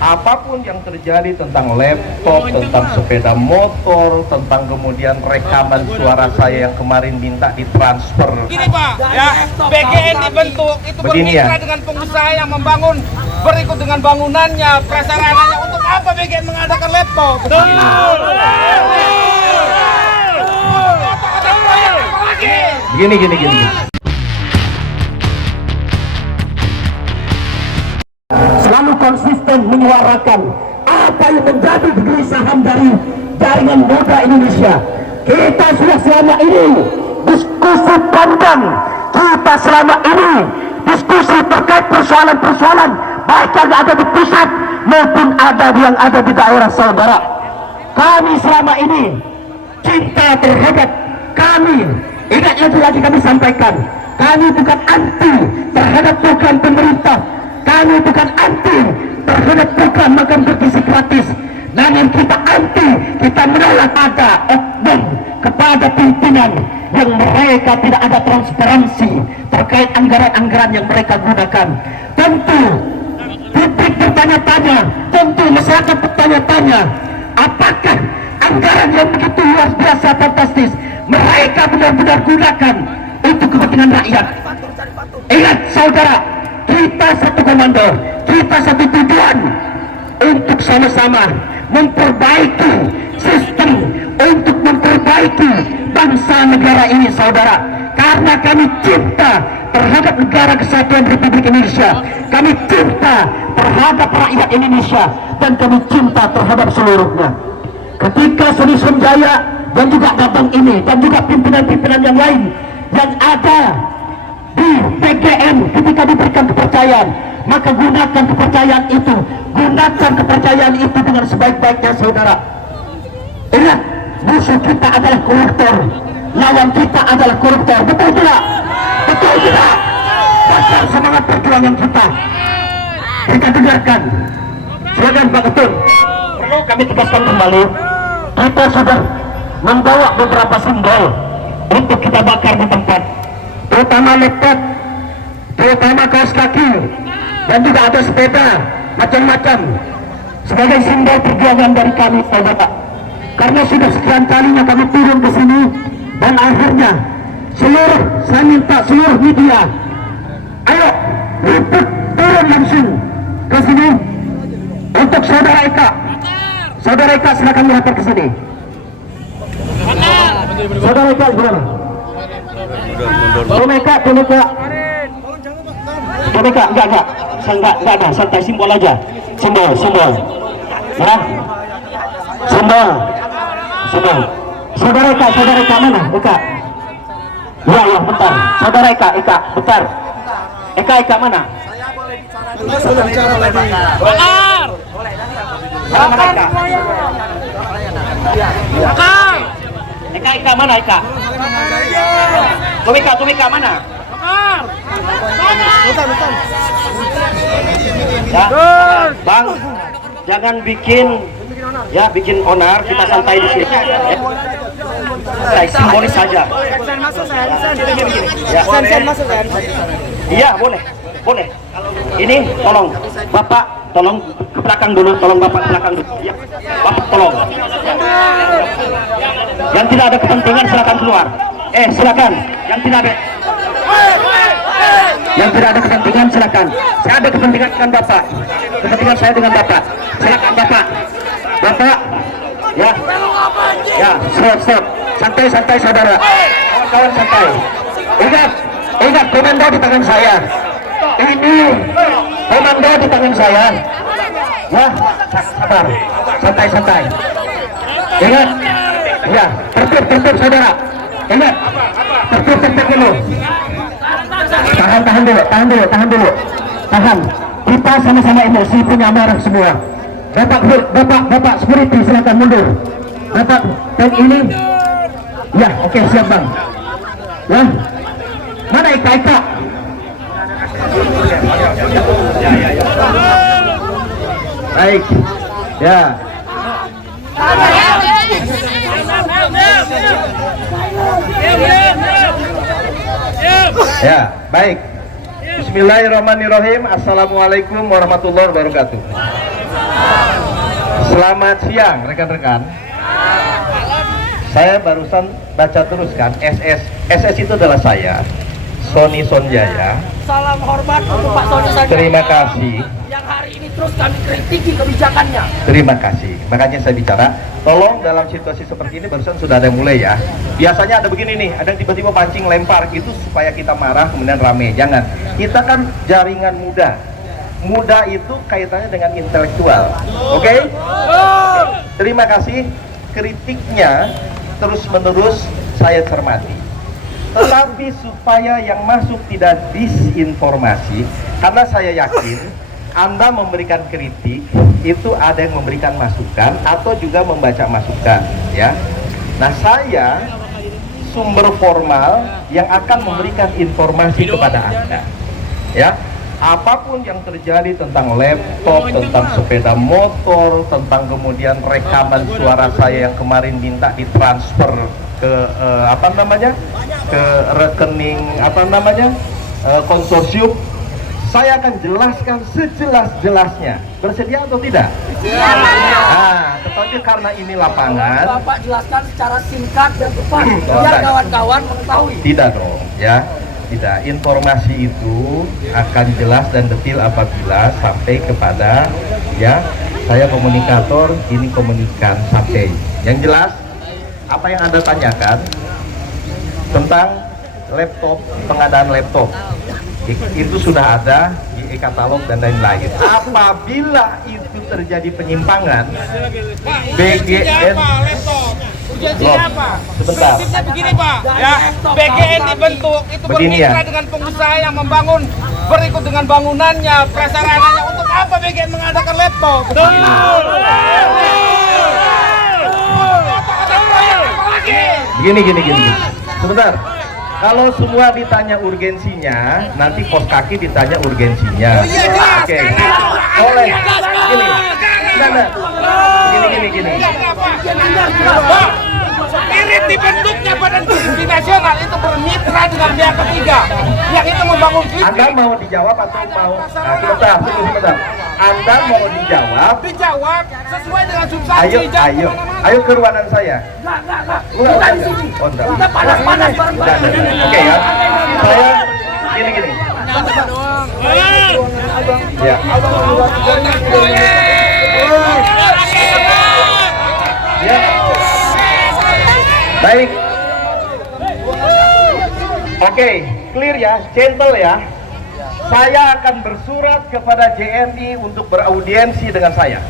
apapun yang terjadi tentang laptop, tentang sepeda motor, tentang kemudian rekaman suara saya yang kemarin minta ditransfer. Gini Pak, ya BGN dibentuk itu bermitra dengan pengusaha yang membangun berikut dengan bangunannya, prasarananya. Untuk apa BGN mengadakan laptop? Betul. Gini. Selalu konsisten menyuarakan apa yang menjadi kegelisahan dari jaringan muda Indonesia. Kita sudah selama ini diskusi panjang, kita selama ini diskusi terkait persoalan-persoalan baik yang ada di pusat maupun yang ada di daerah saudara. Kami selama ini cinta terhadap kami. Ingat itu lagi kami sampaikan. Kami bukan anti terhadap program pemerintah. Kami bukan anti terhadap program makan bergizi gratis. Namun kita anti, kita menolak ada oknum kepada pimpinan yang mereka tidak ada transparansi terkait anggaran-anggaran yang mereka gunakan. Tentu publik bertanya-tanya, tentu masyarakat bertanya-tanya, apakah anggaran yang begitu luar biasa fantastis mereka benar-benar gunakan untuk kepentingan rakyat? Ingat saudara, kita satu komando, kita satu tujuan untuk sama-sama memperbaiki sistem, untuk memperbaiki bangsa negara ini saudara. Karena kami cinta terhadap negara kesatuan Republik Indonesia, kami cinta terhadap rakyat Indonesia, dan kami cinta terhadap seluruhnya. Ketika Suni Sunjaya dan juga Babang ini dan juga pimpinan-pimpinan yang lain yang ada di PGN ketika diberikan kepercayaan, maka gunakan kepercayaan itu dengan sebaik-baiknya saudara. Ingat, musuh kita adalah koruptor, lawan kita adalah koruptor. Betul tidak? Betul tidak? Dasar semangat perjuangan kita dengarkan. Silakan Pak Ketut. Perlu kami tegaskan kembali, kita sudah membawa beberapa simbol untuk kita bakar di tempat, terutama laptop, terutama kaos kaki, dan juga ada sepeda macam-macam sebagai simbol perjuangan dari kami saudara. Karena sudah sekian kalinya kami turun ke sini, dan akhirnya saya minta seluruh media, ayo liput turun langsung ke sini untuk saudara Eka. Saudara Eka silakan melapor ke sini. Saudara Eka gimana? Tumeka, enggak ada, santai, simbol aja, simbol, ya, simbol. Saudara Eka mana? Eka, ya, bentar. Saudara Eka, bentar. Eka mana? Sudah bicara lagi. Mana Eka? Eka mana Eka? Tumeka mana? Ya, Bang, jangan bikin onar, kita santai di sini. Ya. Santai, simbolis saja. Iya, boleh. Ini tolong ke belakang dulu, Bapak ke belakang dulu. Ya, Bapak tolong. Yang tidak ada kepentingan silakan keluar. Silakan. Yang tidak ada kepentingan silakan. Saya ada kepentingan dengan Bapak. Kepentingan saya dengan Bapak. Silakan Bapak. Ya, stop. Santai saudara. Kawan-kawan santai. Ingat komando di tangan saya. Ini komando di tangan saya. Ya, sabar. Santai. Ingat. Ya, tertib saudara. Ingat. Tertib dulu. Tahan dulu. Kita sama-sama emosi, punya marah semua. Bapak security silakan mundur. Bapak tank ini. Ya, oke, siap Bang. Ya. Mana Eka? Baik. Ya. Ya, baik. Bismillahirrahmanirrahim. Assalamualaikum warahmatullahi wabarakatuh. Selamat siang rekan-rekan. Saya barusan baca terus kan, SS itu adalah saya, Sony Sonjaya. Salam hormat untuk Pak Sony Sonjaya. Terima kasih. Yang hari ini terus kami kritiki kebijakannya. Terima kasih. Makanya saya bicara, tolong dalam situasi seperti ini barusan sudah ada yang mulai ya. Biasanya ada begini nih, ada yang tiba-tiba pancing lempar gitu supaya kita marah kemudian rame. Jangan. Kita kan jaringan muda. Muda itu kaitannya dengan intelektual. Oke? Terima kasih. Kritiknya terus-menerus saya cermati. Tetapi supaya yang masuk tidak disinformasi, karena saya yakin Anda memberikan kritik itu ada yang memberikan masukan atau juga membaca masukan, ya. Nah, saya sumber formal yang akan memberikan informasi kepada Anda, ya. Apapun yang terjadi tentang laptop, tentang sepeda motor, tentang kemudian rekaman suara saya yang kemarin minta ditransfer ke ke rekening konsorsium, saya akan jelaskan sejelas-jelasnya. Bersedia atau tidak? Nah, tetapi karena ini lapangan, Bapak jelaskan secara singkat dan tepat biar kawan-kawan mengetahui. tidak dong, ya. Tidak, informasi itu akan jelas dan detail apabila sampai kepada, ya, saya komunikator, ini komunikan sampai. Yang jelas, apa yang Anda tanyakan tentang laptop, pengadaan laptop, itu sudah ada di e-katalog dan lain-lain. Apabila itu terjadi penyimpangan, BGN Urgensinya apa? sebentar. Prinsipnya begini Pak, ya BGN dibentuk itu Begini ya. bermitra dengan pengusaha yang membangun berikut dengan bangunannya, prasarananya. Untuk apa BGN mengadakan laptop? Gini. Sebentar. Kalau semua ditanya urgensinya, nanti kos kaki ditanya urgensinya. Oke. Oleh gini. Nah. Gini. Pak, ini dibentuknya Badan Produksi Nasional itu bermitra dengan pihak ketiga yang itu membangun Anda mau dijawab atau mau? Nah, sebentar. Anda mau dijawab? dijawab sesuai dengan substansi. Ayo ke ruangan saya. Enggak. Bukan Bukan di sini. Oh, enggak. Kita panas-panas bareng-bareng. Oke ya. Saya gini. Ya. Ya. Baik. Oke, clear ya, gentle ya. Saya akan bersurat kepada JMI untuk beraudiensi dengan saya.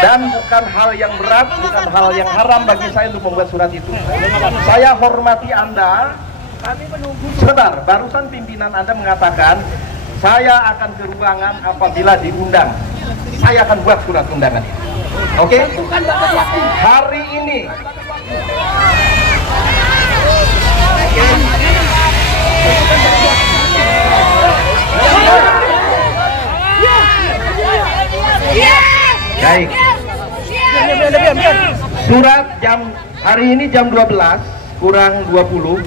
Dan bukan hal yang berat, bukan hal yang haram bagi saya untuk membuat surat itu. Saya hormati Anda. Sebentar, barusan pimpinan Anda mengatakan saya akan ke ruangan apabila diundang. Saya akan buat surat undangan ini. Oke? Hari ini baik. Surat hari ini jam 12 kurang 20,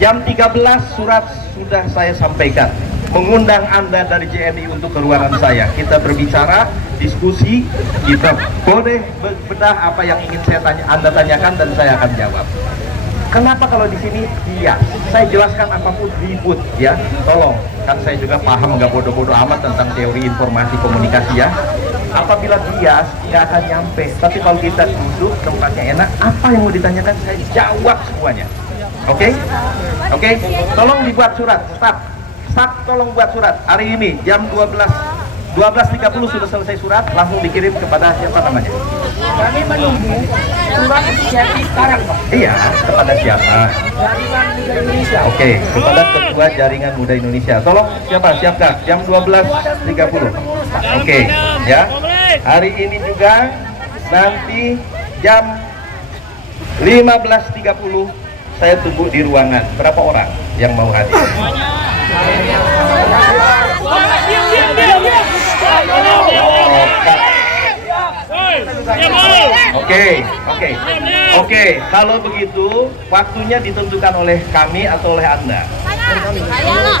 jam 13 surat sudah saya sampaikan mengundang Anda dari JMI untuk ke ruangan saya. Kita berbicara, diskusi, kita boleh bedah apa yang ingin Anda tanyakan dan saya akan jawab. Kenapa kalau di sini iya, saya jelaskan apapun ribut ya, tolong, kan saya juga paham nggak bodoh-bodoh amat tentang teori informasi komunikasi ya. Apabila bias nggak akan nyampe, tapi kalau kita duduk tempatnya enak, apa yang mau ditanyakan saya jawab semuanya. Oke? Tolong dibuat surat, staf tolong buat surat hari ini jam 12.30 sudah selesai surat, langsung dikirim kepada siapa namanya? Kami menunggu surat JMI sekarang, Pak. Iya, kepada siapa? Jaringan Muda Indonesia. Oke, kepada Ketua Jaringan Muda Indonesia. Tolong siapkan jam 12.30. Oke, ya. Hari ini juga nanti jam 15.30 saya tunggu di ruangan. Berapa orang yang mau hadir? Oke. Kalau begitu, waktunya ditentukan oleh kami atau oleh Anda?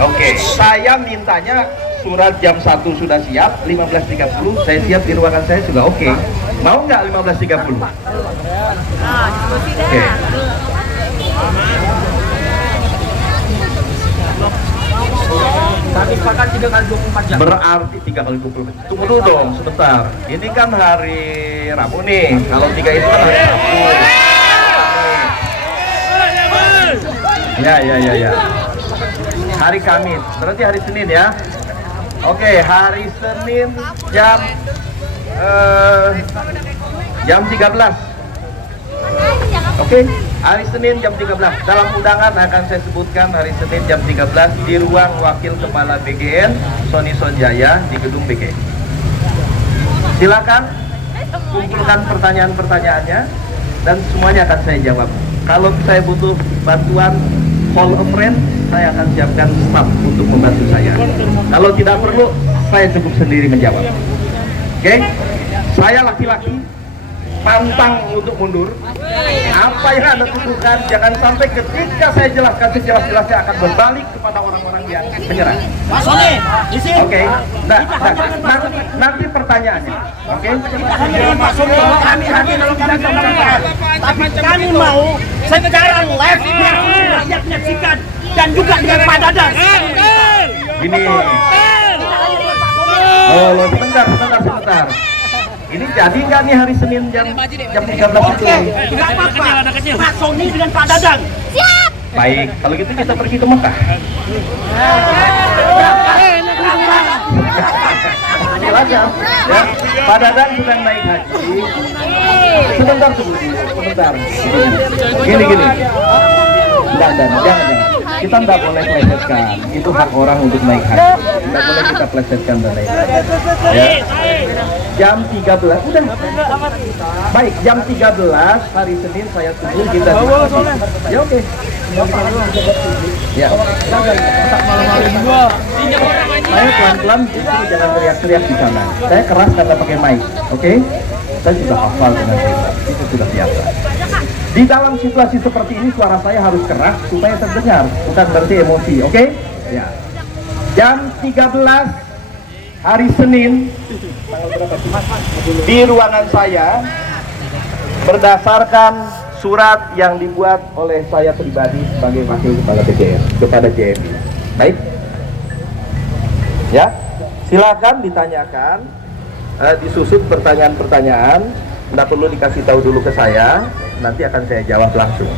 Oke, saya mintanya surat jam 1 sudah siap, 15.30 saya siap di ruangan saya juga oke. Mau nggak 15.30? Oke. Kami sepakat 3 kali 24 jam. Berarti 3 kali 20 menit. Tunggu dulu dong sebentar. Ini kan hari Rabu nih. Kalau 3 itu kan hari Rabu. Ya. Hari Kamis. Berarti hari Senin ya. Oke, hari Senin jam 13. Oke, hari Senin jam 13. Dalam undangan akan saya sebutkan hari Senin jam 13 di ruang Wakil Kepala BGN Sony Sonjaya di gedung BGN. Silakan kumpulkan pertanyaan-pertanyaannya dan semuanya akan saya jawab. Kalau saya butuh bantuan call a friend, saya akan siapkan staff untuk membantu saya. Kalau tidak perlu, saya cukup sendiri menjawab. Oke? Saya laki-laki, pantang untuk mundur. Apa yang Anda tuduhkan, jangan sampai ketika saya jelaskan sejelas-jelasnya akan berbalik kepada orang-orang yang menyerang. Pak Sony, di sini. Oke, nanti pertanyaannya. Oke? Pak Sony, kami hadir dalam kebijakan. Tapi kami mau secara live biar rakyat menyaksikan dan juga dengan Pak Dadan. Ini. Oh, sebentar. Ini jadi nggak nih hari Senin jam 13 itu? Tidak apa-apa. Pak Sony dengan Pak Dadang. Baik, kalau gitu kita pergi ke Mekah. Silakan. Ya, Pak Dadang sedang naik haji. Sebentar tunggu, sebentar. Gini. Jangan. Kita nggak boleh plesetkan. Itu hak orang untuk naik haji. Nggak boleh kita plesetkan dan naik haji. Ya. Jam 13, udah. Baik, jam 13 hari Senin saya tunggu kita diskusi. Ya oke. Ya. Saya pelan-pelan, justru jangan teriak-teriak di sana. Saya keras karena pakai mic, oke? Saya sudah hafal dengan itu sudah biasa. Di dalam situasi seperti ini suara saya harus keras supaya terdengar, bukan berarti emosi, oke? Ya. Jam 13 hari Senin di ruangan saya berdasarkan surat yang dibuat oleh saya pribadi sebagai Wakil Kepala BGN kepada JMI. Baik? Ya, silakan ditanyakan, disusun pertanyaan-pertanyaan. Tidak perlu dikasih tahu dulu ke saya, nanti akan saya jawab langsung.